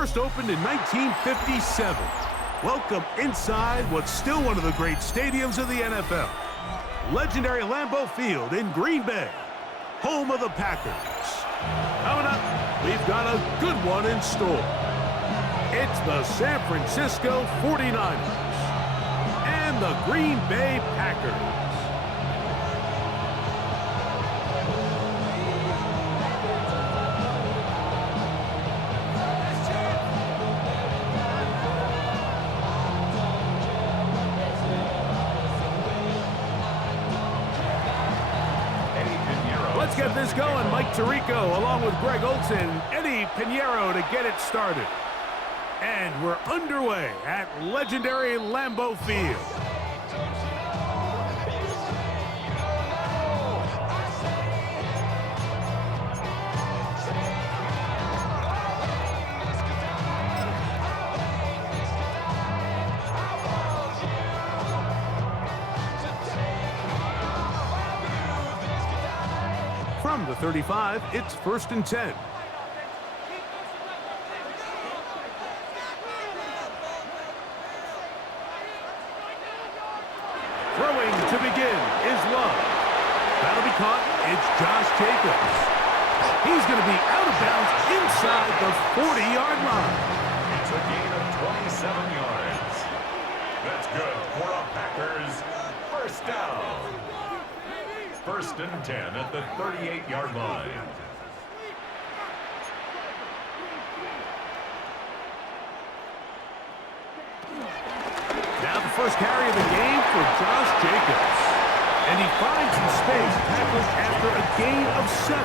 first opened in 1957. Welcome inside what's still one of the great stadiums of the NFL. Legendary Lambeau Field in Green Bay, home of the Packers. Coming up, we've got a good one in store. It's the San Francisco 49ers and the Green Bay Packers. Let's get this going. Mike Tirico along with Greg Olson, Eddie Pinheiro to get it started. And we're underway at legendary Lambeau Field. From the 35, it's 1st and 10. Throwing to begin is Love. That'll be caught. It's Josh Jacobs. He's going to be out of bounds inside the 40-yard line. It's a gain of 27 yards. That's good for a Packers first down. 1st and 10 at the 38-yard line. Now the first carry of the game for Josh Jacobs. And he finds some space tackled after a gain of 7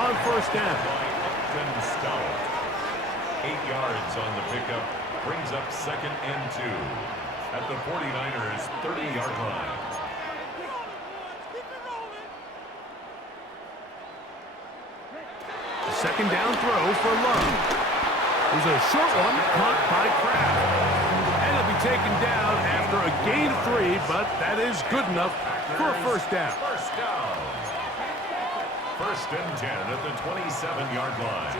on 1st down. 8 yards on the pickup brings up 2nd and 2 at the 49ers 30-yard line. Second down throw for Love. There's a short one caught by Kraft. And it'll be taken down after a gain of 3, but that is good enough for a 1st down. 1st and 10 at the 27-yard line.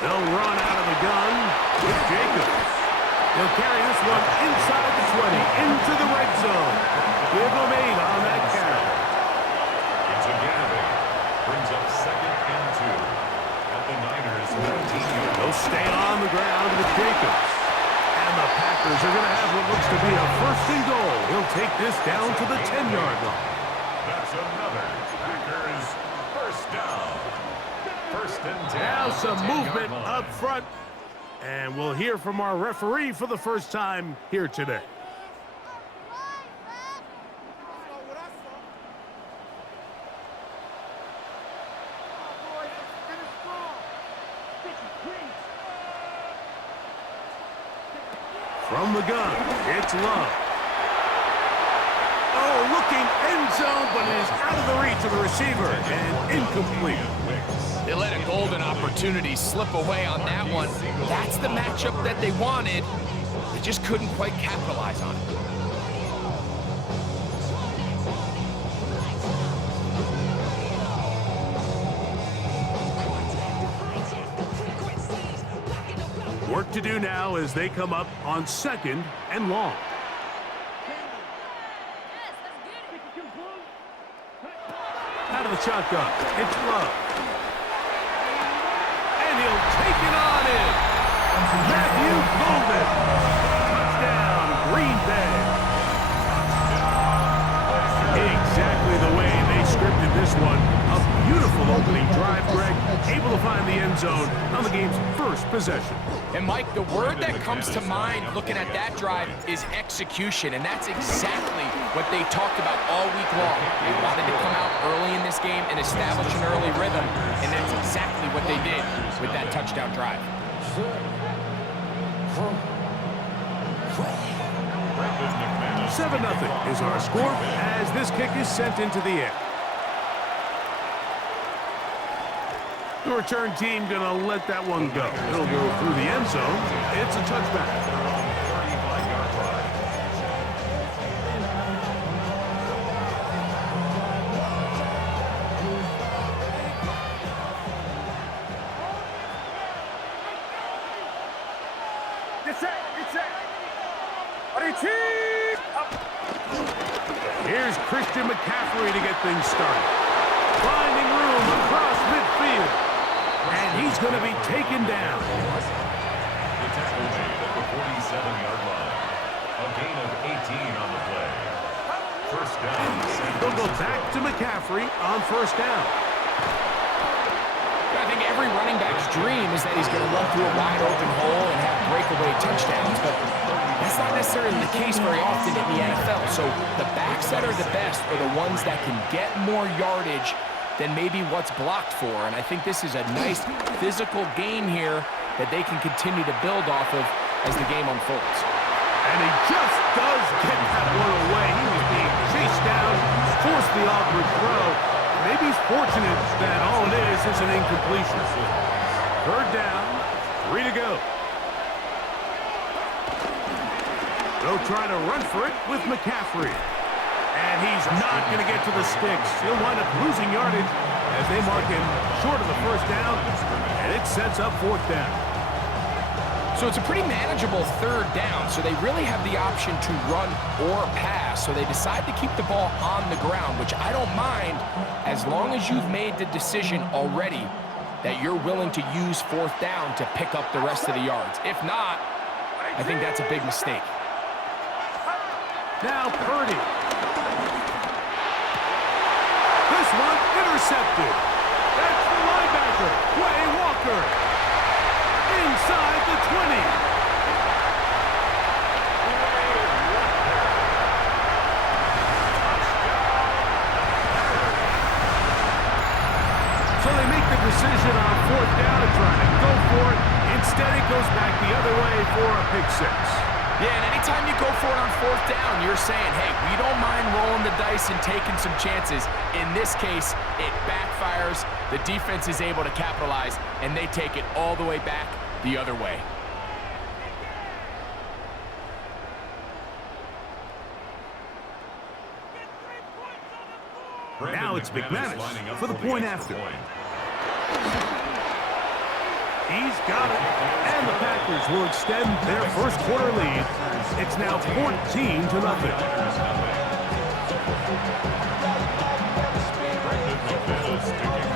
They'll run out of the gun with Jacobs. He'll carry this one inside the 20 into the red zone. Give him 8 on that carry. It's a gain of 8. Brings up 2nd and 2 at the Niners 19-yard. They'll stay on the ground with Jacobs. And the Packers are going to have what looks to be a 1st and goal. He'll take this down to the 10-yard line. That's another Packers first down. 1st and 10. Now some movement up front. And we'll hear from our referee for the first time here today. From the gun, it's Love. Oh, looking end zone, but it is out of the reach of the receiver and incomplete. They let a golden opportunity slip away on that one. That's the matchup that they wanted. They just couldn't quite capitalize on it. Work to do now as they come up on 2nd and long. Out of the shotgun, it's Love. And he'll take it on in. Matthew Golden. Touchdown, Green Bay. Exactly the way they scripted this one. A beautiful opening drive, Greg. Able to find the end zone on the game's first possession. And Mike, the word that comes to mind looking at that drive is execution, and that's exactly what they talked about all week long. They wanted to come out early in this game and establish an early rhythm, and that's exactly what they did with that touchdown drive. 7-0 is our score as this kick is sent into the air. The return team gonna let that one go. It'll go through the end zone. It's a touchback. Christian McCaffrey to get things started. Finding room across midfield. And he's going to be taken down. The tackle made at the 47-yard line. A gain of 18 on the play. First down. They'll go back to McCaffrey on first down. I think every running back's dream is that he's going to run through a wide open hole and have breakaway touchdowns, but that's not necessarily the case very often in the NFL. So the backs that are the best are the ones that can get more yardage than maybe what's blocked for. And I think this is a nice physical game here that they can continue to build off of as the game unfolds. And he just does get that one away. He was being chased down, forced the awkward throw. Maybe he's fortunate that all it is an incompletion. Third down, 3 to go. They'll try to run for it with McCaffrey. And he's not going to get to the sticks. He'll wind up losing yardage as they mark him short of the first down. And it sets up fourth down. So it's a pretty manageable third down, so they really have the option to run or pass. So they decide to keep the ball on the ground, which I don't mind as long as you've made the decision already that you're willing to use fourth down to pick up the rest of the yards. If not, I think that's a big mistake. Now Purdy. This one intercepted. That's the linebacker, Quay Walker. Inside the 20. So they make the decision on fourth down and try to go for it. Instead, it goes back the other way for a pick six. Yeah, and anytime you go for it on fourth down, you're saying, hey, we don't mind rolling the dice and taking some chances. In this case, it backfires. The defense is able to capitalize, and they take it all the way back the other way. Now it's McManus for the point after. He's got it, and the Packers will extend their first quarter lead. It's now 14-0.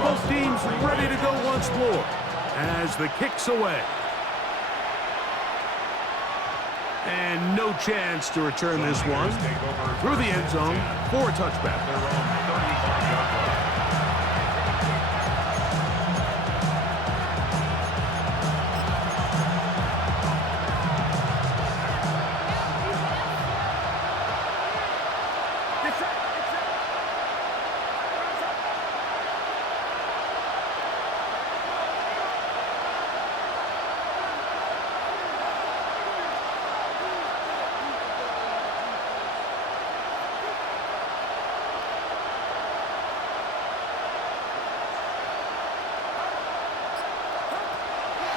Both teams ready to go once more as the kick's away. And no chance to return this one through the end zone for a touchback.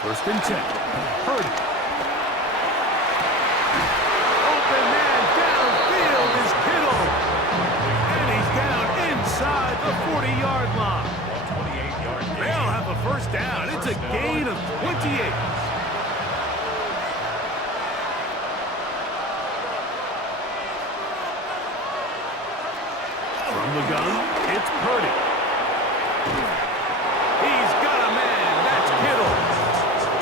First and 10. Purdy. Open man downfield is Kittle. And he's down inside the 40-yard line. They'll have a first down. It's a gain of 28. From the gun, it's Purdy. He's got a man. That's Kittle.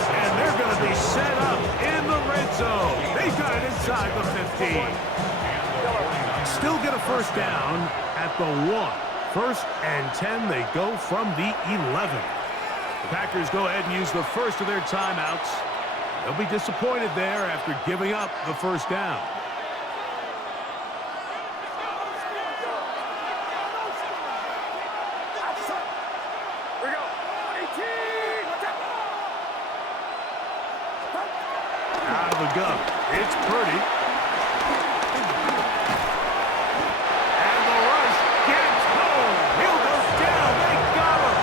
And they're going to be set up in the red zone. They got it inside the 15. Still get a first down at the 1. First and 10, they go from the 11. The Packers go ahead and use the first of their timeouts. They'll be disappointed there after giving up the first down. Out of the gun, it's Purdy. And the rush gets home. He'll go down. They got him.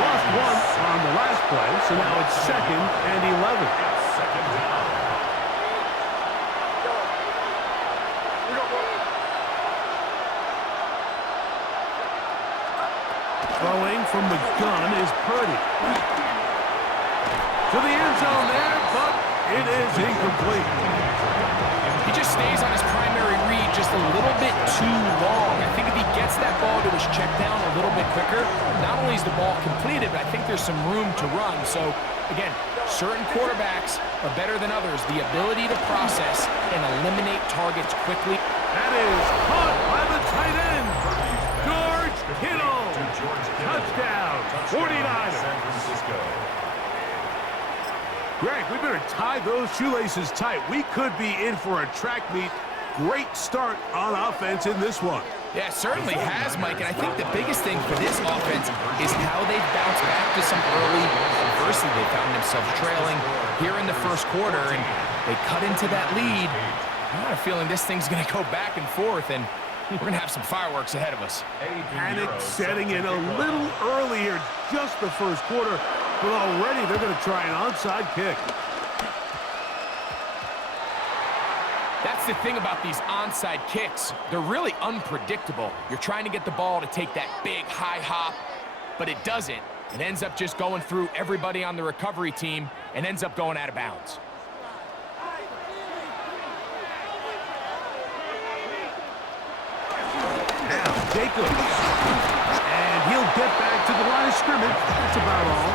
Lost one on the last play, so now it's 2nd and 11. Second down. Throwing from the gun is Purdy. To the end zone there, but it is incomplete. He just stays on his primary read just a little bit too long. I think if he gets that ball to his check down a little bit quicker, not only is the ball completed, but I think there's some room to run. So, again, certain quarterbacks are better than others. The ability to process and eliminate targets quickly. That is caught by the tight end, George Kittle. Touchdown, 49ers. San Francisco. Greg, we better tie those shoelaces tight. We could be in for a track meet. Great start on offense in this one. Yeah, it certainly has, Mike, and I think the biggest thing for this offense is how they've bounced back to some early adversity. They found themselves trailing here in the first quarter, and they cut into that lead. I have a feeling this thing's going to go back and forth, and we're going to have some fireworks ahead of us. Panic setting in a little earlier, just the first quarter, but already they're going to try an onside kick. That's the thing about these onside kicks. They're really unpredictable. You're trying to get the ball to take that big high hop, but it doesn't. It ends up just going through everybody on the recovery team and ends up going out of bounds. Now, Jacobs. And he'll get back to the line of scrimmage. That's about all.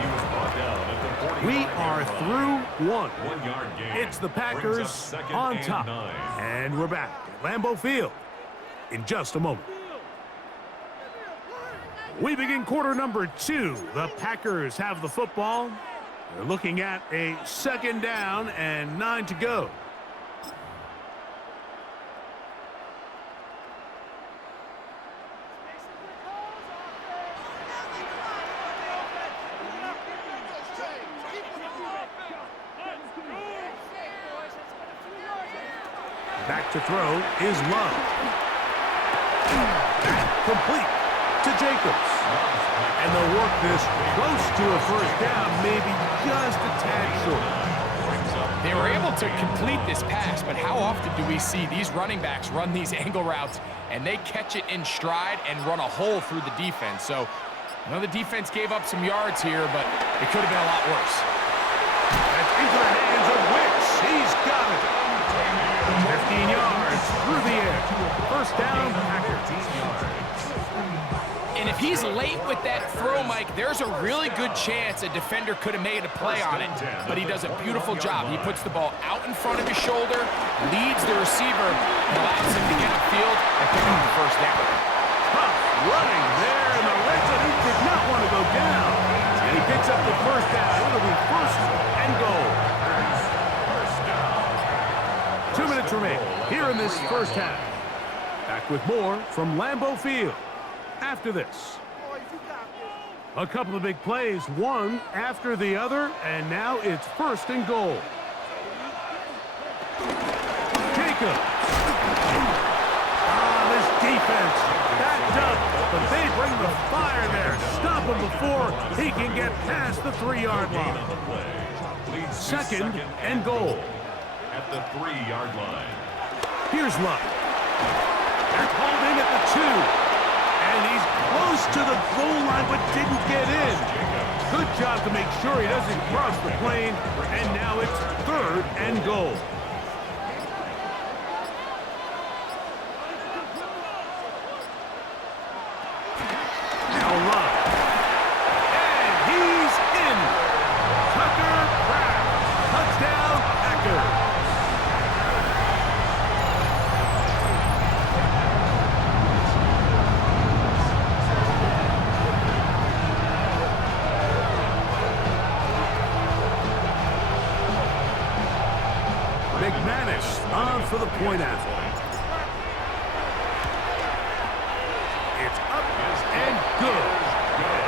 He was brought down at the 40. We are through one. 1 yard gain. It's the Brings up Packers second on and top. 9. And we're back at Lambeau Field in just a moment. We begin quarter number 2. The Packers have the football. They're looking at a second down and 9 to go. Back to throw is Love. Complete to Jacobs. And they'll work this close to a first down, maybe just a tad short. They were able to complete this pass, but how often do we see these running backs run these angle routes and they catch it in stride and run a hole through the defense? So, I know the defense gave up some yards here, but it could have been a lot worse. That's into the hands of Wicks. He's got it. 15 yards through the air. First down, Packers. And if he's late with that throw, Mike, there's a really good chance a defender could have made a play on it. But he does a beautiful job. He puts the ball out in front of his shoulder, leads the receiver, and allows him to get upfield and pick up the first down. Tough running there in the red zone. He did not want to go down. And he picks up the first down. It'll be first and goal. 2 minutes remain here in this first half. Back with more from Lambeau Field after this. A couple of big plays, one after the other, and now it's first and goal. Jacobs. This defense backed up, but they bring the fire there. Stop him before he can get past the 3-yard line. Second and goal. At the 3-yard line. Here's Luck. They're holding at the 2. And he's close to the goal line, but didn't get in. Good job to make sure he doesn't cross the plane. And now it's third and goal. Now Luck. And he's in. Tucker Pratt. Touchdown, Packers. On for the point after. It's up and good.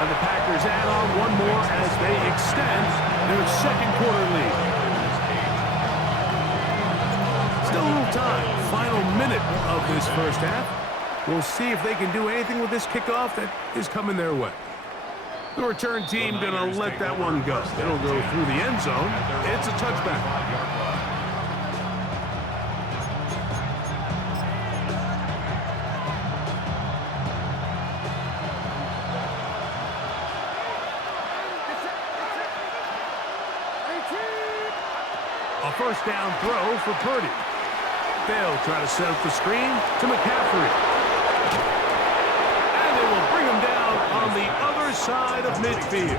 And the Packers add on one more as they extend their second quarter lead. Still a little time. Final minute of this first half. We'll see if they can do anything with this kickoff that is coming their way. The return team gonna let that one go. It'll go through the end zone. It's a touchback. A first down throw for Purdy. they'll try to set up the screen to McCaffrey. And they will bring him down on the other side of midfield.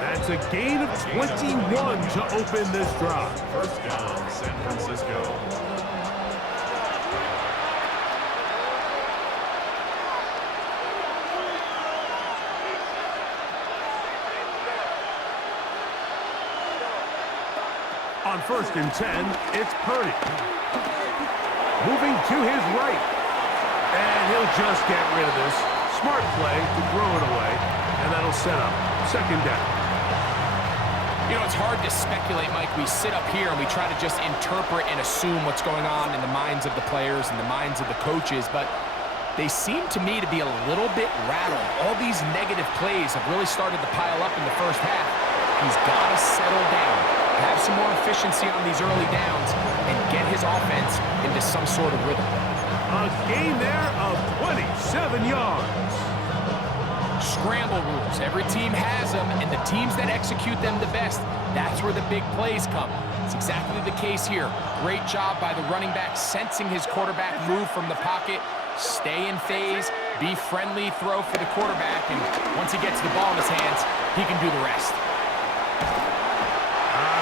That's a gain of 21 to open this drive. First down, San Francisco. On 1st and 10, it's Purdy. Moving to his right. And he'll just get rid of this. Smart play to throw it away. And that'll set up 2nd down. You know, it's hard to speculate, Mike. We sit up here and we try to just interpret and assume what's going on in the minds of the players and the minds of the coaches, but they seem to me to be a little bit rattled. All these negative plays have really started to pile up in the first half. He's got to settle down, have some more efficiency on these early downs, and get his offense into some sort of rhythm. A gain there of 27 yards. Scramble rules. Every team has them, and the teams that execute them the best, that's where the big plays come. It's exactly the case here. Great job by the running back sensing his quarterback move from the pocket, stay in phase, be friendly, throw for the quarterback, and once he gets the ball in his hands, he can do the rest.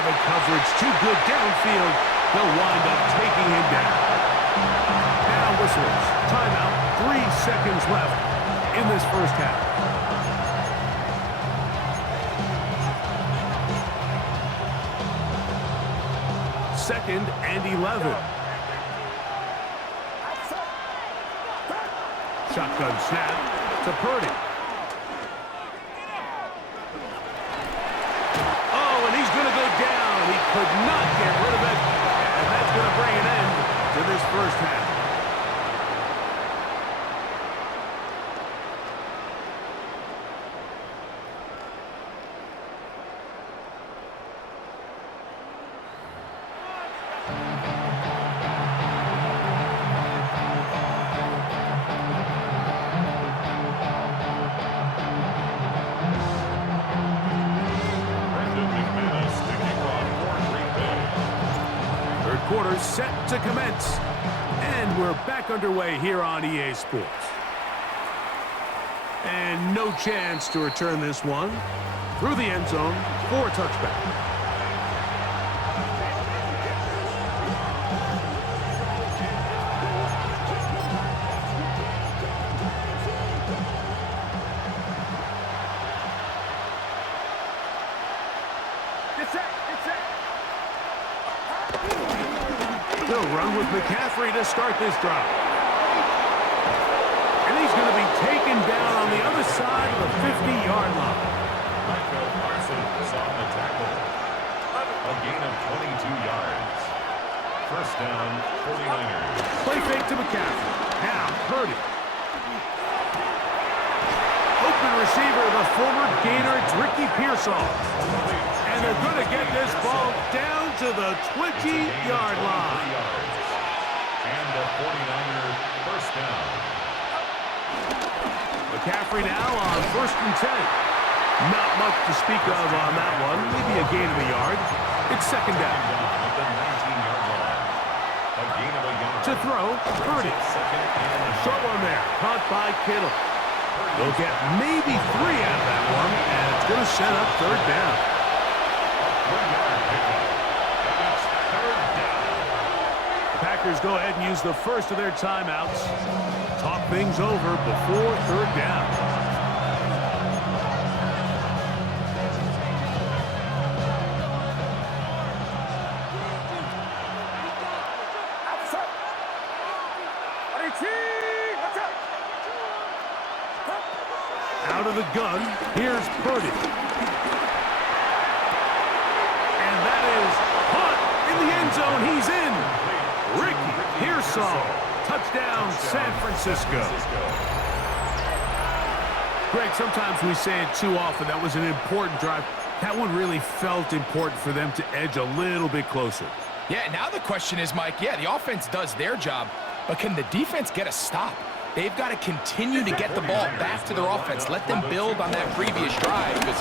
The coverage too good downfield. They'll wind up taking him down. Now whistles. Timeout. 3 seconds left in this first half. 2nd and 11. Shotgun snap to Purdy. Oh, and he's going to go down. He could not get rid of it. And that's going to bring an end to this first half. Quarter set to commence. And we're back underway here on EA Sports. And no chance to return this one through the end zone for a touchback. They'll run with McCaffrey to start this drive. And he's going to be taken down on the other side of the 50-yard line. Michael Parsons on the tackle. A gain of 22 yards. First down, 49ers. Play fake to McCaffrey. Now, Purdy. Open receiver, the former Gator, it's Ricky Pearsall. And they're going to get this ball down to the 20-yard line. And the 49er first down. McCaffrey now on 1st and 10. Not much to speak of on that one. Maybe a gain of a yard. It's 2nd down. At the 19-yard line. A gain of a yard. To throw, Purdy. Short one there. Caught by Kittle. They'll get maybe 3 out of that one, and it's going to set up 3rd down. Packers go ahead and use the first of their timeouts. Talk things over before 3rd down. Out of the gun, here's Purdy. And that is caught in the end zone. He's in. Ricky Pearsall. Touchdown, San Francisco. Greg, sometimes we say it too often. That was an important drive. That one really felt important for them to edge a little bit closer. Yeah, now the question is, Mike, yeah, the offense does their job, but can the defense get a stop? They've got to continue to get the ball back to their offense. Let them build on that previous drive because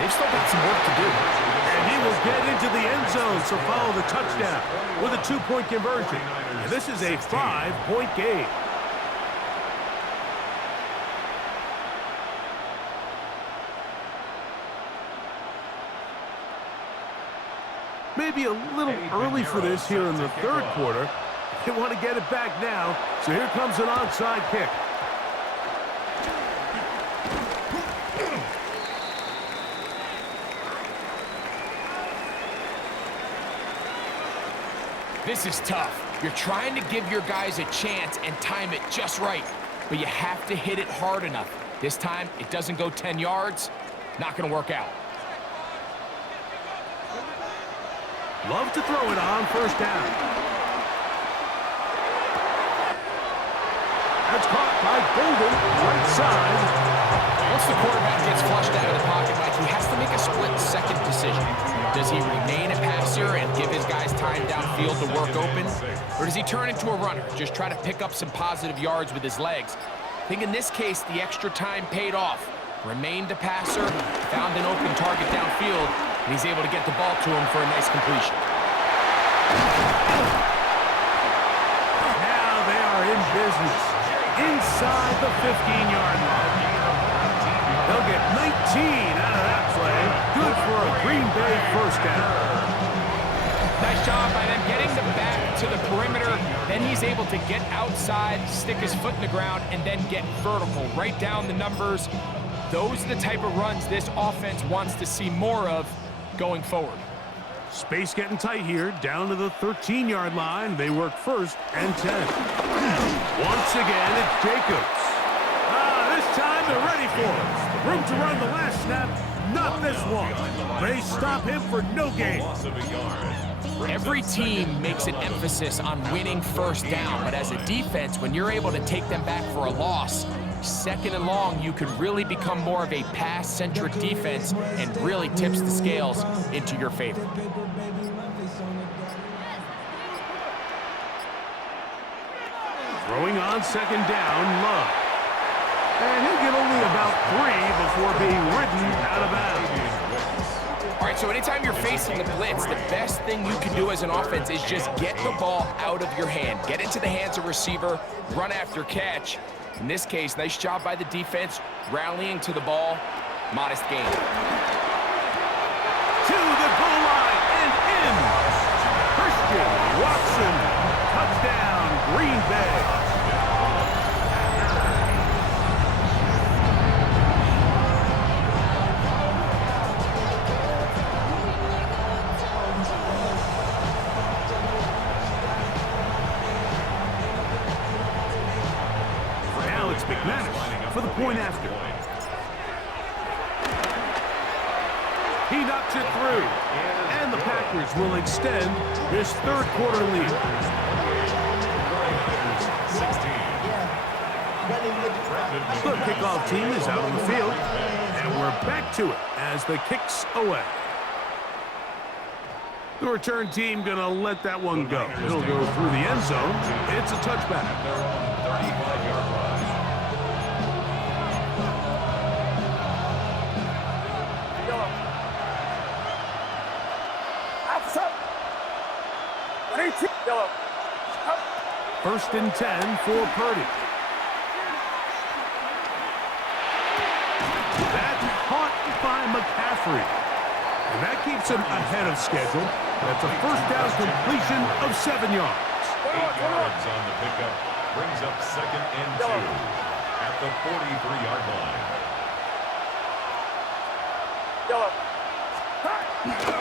they've still got some work to do. And he will get into the end zone, so follow the touchdown with a 2-point conversion. And this is a 5-point game. Maybe a little early for this here in the third quarter. They want to get it back now, so here comes an onside kick. This is tough. You're trying to give your guys a chance and time it just right, but you have to hit it hard enough. This time, it doesn't go 10 yards. Not going to work out. Love to throw it on first down. That's caught by Golden, right side. Once the quarterback gets flushed out of the pocket, Mike, he has to make a split-second decision. Does he remain a passer and give his guys time downfield to work open? Or does he turn into a runner, just try to pick up some positive yards with his legs? I think in this case, the extra time paid off. Remained a passer, found an open target downfield, and he's able to get the ball to him for a nice completion. Now they are in business inside the 15-yard line. They'll get 19 out of that play. Good for a Green Bay first down. Nice job by them getting the back to the perimeter. Then he's able to get outside, stick his foot in the ground, and then get vertical. Right down the numbers. Those are the type of runs this offense wants to see more of going forward. Space getting tight here, down to the 13-yard line. They work first and 10. Once again, it's Jacobs. This time they're ready for it. Room to run the last snap, not this one. They stop him for no gain. Every team makes an emphasis on winning first down, but as a defense, when you're able to take them back for a loss, second and long, you could really become more of a pass-centric defense and really tips the scales into your favor. Throwing on second down, Love. And he'll get only about 3 before being ridden out of bounds. All right, so anytime you're facing the blitz, the best thing you can do as an offense is just get the ball out of your hand. Get into the hands of receiver, run after catch. In this case, nice job by the defense, rallying to the ball. Modest gain. To the goal line and in. Christian Watson. Touchdown, Green Bay. For the point after. He knocks it through. And the Packers will extend this third quarter lead. The kickoff team is out on the field. And we're back to it as the kick's away. The return team going to let that one go. It'll go through the end zone. It's a touchback. First and 10 for Purdy. That's caught by McCaffrey. And that keeps him ahead of schedule. That's a first down completion of 7 yards. 8 yards on the pickup. Brings up second and 2 at the 43-yard line.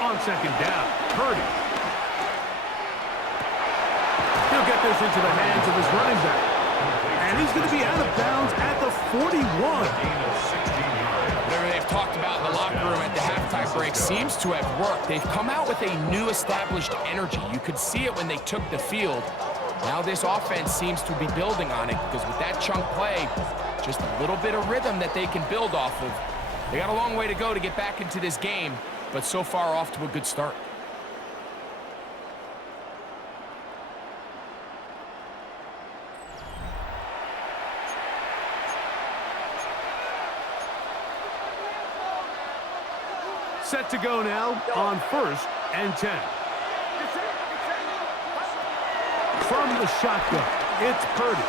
On second down, Purdy. He'll get this into the hands of his running back. And he's going to be out of bounds at the 41. Whatever they've talked about in the locker room at the halftime break seems to have worked. They've come out with a new established energy. You could see it when they took the field. Now this offense seems to be building on it because with that chunk play, just a little bit of rhythm that they can build off of. They got a long way to go to get back into this game, but so far off to a good start. Set to go now on 1st and 10. From the shotgun, it's Purdy.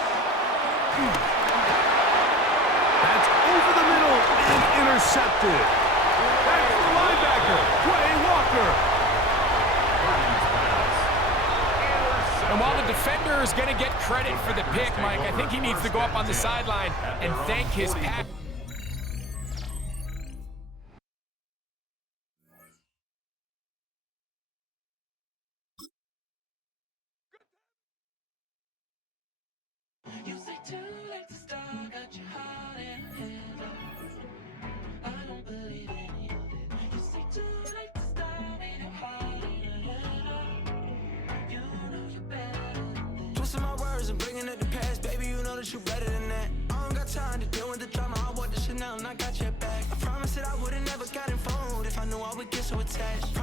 That's over the middle and intercepted. That's the linebacker, Quay Walker. And while the defender is going to get credit for the pick, Mike, I think he needs to go up on the sideline and thank his pack. Twisting my words and bringing up the past, baby, you know that you better than that. I don't got time to deal with the drama, I want the Chanel and I got your back. I promised that I would've never got involved if I knew I would get so attached.